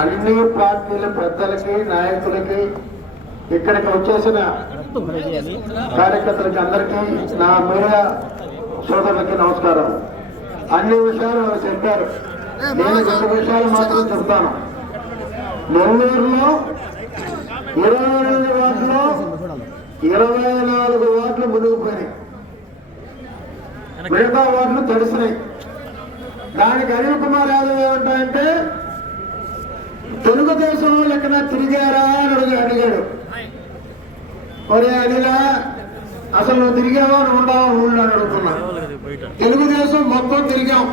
అన్ని పార్టీల పెద్దలకి నాయకులకి ఇక్కడికి వచ్చేసిన కార్యకర్తలకి అందరికీ నా మీడియా సోదరులకి నమస్కారం. అన్ని విషయాలు వారు చెప్పారు. నేను రెండు విషయాలు మాత్రం చెప్తాను. నెల్లూరులో ఇరవై ఎనిమిది వార్డులో ఇరవై నాలుగు వార్డులు మునిగిపోయినాయి. మిగతా వార్డులు తడిసినాయి. దానికి అనిల్ కుమార్ యాదవ్ ఏమంటాయంటే తెలుగుదేశం వాళ్ళు ఎక్కడ తిరిగారా అని అడిగి అడిగాడు. ఒరే అనిలా అసలు నువ్వు తిరిగావా? నువ్వు ఉండవా? ఊళ్ళో అని అడుగుతున్నా. తెలుగుదేశం మొత్తం తిరిగాం.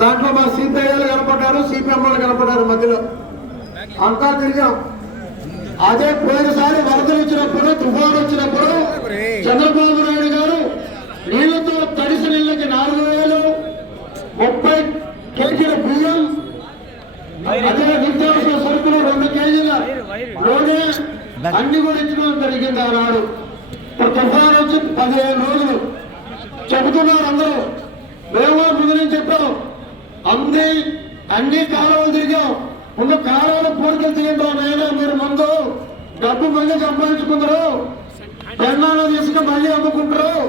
దాంట్లో మా సిపిఐలు కనపడ్డారు సిపిఎం వాళ్ళు కనపడ్డారు మధ్యలో. అంతా తిరిగాం. అదే పోయినసారి వరదలు వచ్చినప్పుడు తుఫాను వచ్చినప్పుడు చంద్రబాబు నాయుడు గారు నీళ్ళతో తడిసి నీళ్ళకి నాలుగు వేలు ముప్పై కేజీల బియ్యం అదే నిత్యావసర సరుకులు రెండు కేజీల నూనె అన్ని కూడా ఇచ్చడం జరిగింది ఆనాడు. తుఫాను వచ్చి పదిహేను రోజులు. చెబుతున్నారు అందరూ. మేము ముందు నుంచి చెప్పాం. అన్ని అన్ని కాలువలు తిరిగాం. ముందు కాలువలు పూరికలు తీయండి నేనే మీరు ముందు డబ్బు మళ్ళీ సంపాదించుకుందరు జెండాలో తీసుకు మళ్ళీ అమ్ముకుంటారు.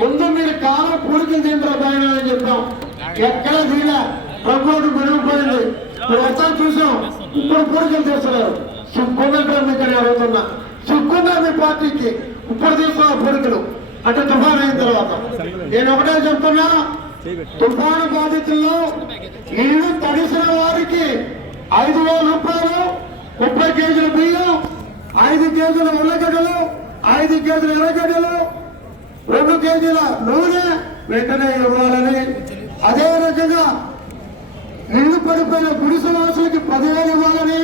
ముందు మీరు కాలువ పూరికలు తీయండి పైన అని చెప్పాం. ఎక్కడ తీయలే ప్రభుత్వం ఇప్పుడు చూసాం ఇప్పుడు పూరికలు చేస్తున్నారు సిగ్గుందంటే అడుగుతున్నా సిగ్గుందా మీ పార్టీకి ఇప్పుడు తీసుకున్న పూరికలు అంటే తుఫాన్ అయిన తర్వాత నేను ఒకటే చెప్తున్నా తుఫాను బాధితుల్లో ఇల్లు తడిసిన వారికి ఐదు వేల రూపాయలు ముప్పై కేజీల బియ్యం ఐదు కేజీల ఉల్లగడ్డలు ఐదు కేజీల ఎర్రగడ్డలు రెండు కేజీల నూనె వెంటనే ఇవ్వాలని అదే రకంగా పడిపోయిన గుడిసె వాసులకి పదివేలు ఇవ్వాలని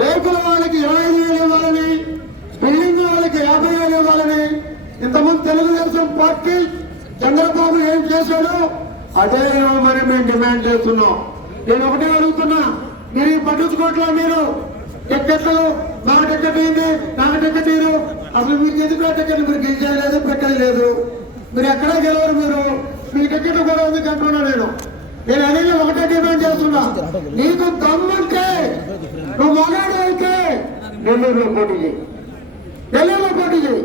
రేకుల వాళ్ళకి ఇరవై ఐదు వేలు ఇవ్వాలని బిల్డింగ్ వాళ్ళకి యాభై వేలు ఇవ్వాలని ఇంతకుముందు తెలుగుదేశం పార్టీ చంద్రబాబు ఏం చేశాడో అదే ఇవ్వమని మేము డిమాండ్ చేస్తున్నాం. నేను ఒకటే అడుగుతున్నా మీరు పట్టించుకోవట్లా మీరు? టిక్కెట్లు నాకు టిక్కెట్ అయింది నాకు టిక్కెట్ అయ్యారు అసలు మీకు ఎందుకు ఆ టిక్కెట్ మీరు గెలిచేయలేదు పెట్టేది లేదు? మీరు ఎక్కడా గెలవరు మీరు? మీ టిక్కెట్ కూడా ఉంది అంటున్నా నేను? నేను అనేది ఒకటే డిమాండ్ చేస్తున్నా నీకు దమ్ముంటే నువ్వు మగాడు అయితే నెల్లూరులో పోటీ చేయి. నెల్లూరులో పోటీ చేయి.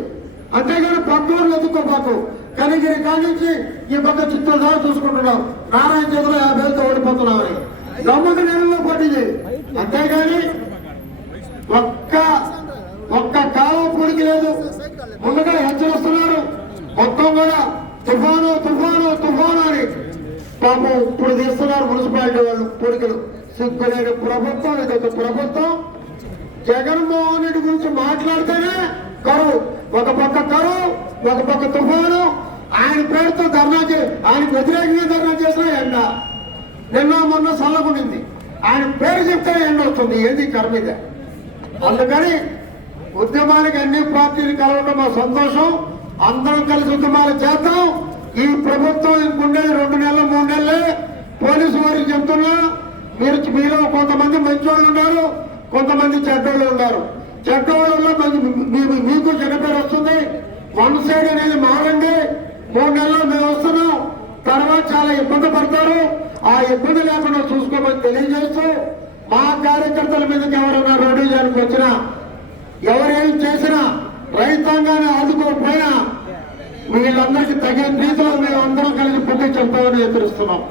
అంతేగాని పక్కూరులో ఎదుకోపాకు కనిగిరి కానించి ఈ పక్క చిత్తూరు దాకా చూసుకుంటున్నాం. నారాయణ చేతిలో యాభై వేలతో ఓడిపోతున్నామని. దమ్ముంటే నెలలో పోటీ చేయి. అంతేగాని ఒక్క ఒక్క కాలం పొడికి లేదు. ముందుగా హెచ్చరిస్తున్నారు. మొత్తం కూడా తుఫాను తుఫాను తుఫాను అని. పాపం ఇప్పుడు తీస్తున్నారు మున్సిపాలిటీ వాళ్ళు పొడికలు సిగ్గులేని ప్రభుత్వం ఇదొక ప్రభుత్వం. జగన్మోహన్ రెడ్డి గురించి మాట్లాడితేనే కరువు. ఒక పక్క కరువు ఒక పక్క తుఫాను. ఆయన పేరుతో ధర్నా చే ఆయనకు వ్యతిరేకంగా ధర్నా చేసిన ఎండ. నిన్న మొన్న చల్లకుండింది ఆయన పేరు చెప్తేనే ఎండ వస్తుంది. ఏది కర్మీద అందుకని ఉద్యమానికి అన్ని పార్టీలు కలవడం మా సంతోషం. అందరం కలిసి ఉద్యమాలు చేద్దాం. ఈ ప్రభుత్వం ఇంకుండేది రెండు నెలలు మూడు నెలలే. పోలీసు వారికి చెప్తున్నా. మీరు మీలో కొంతమంది మంచోళ్ళు ఉన్నారు. కొంతమంది చెడ్డోళ్ళు ఉన్నారు. చెడ్డోళ్ళలో మంచి మీకు చెడ్డ వస్తుంది. వన్ సైడ్ అనేది మారండి. మూడు నెలలు మేము వస్తున్నాం. తర్వాత చాలా ఇబ్బంది పడతారు. ఆ ఇబ్బంది లేకుండా చూసుకోమని తెలియజేస్తూ మా కార్యకర్తల మీదకి ఎవరైనా రోడ్డు చేయడానికి వచ్చినా ఎవరేం చేసినా రైతాంగాన్ని ఆదుకోకపోయినా వీళ్ళందరికీ తగిన రీతిలో మేము అందరం కలిసి బుద్ధి చెప్తామని హెచ్చరిస్తున్నాం.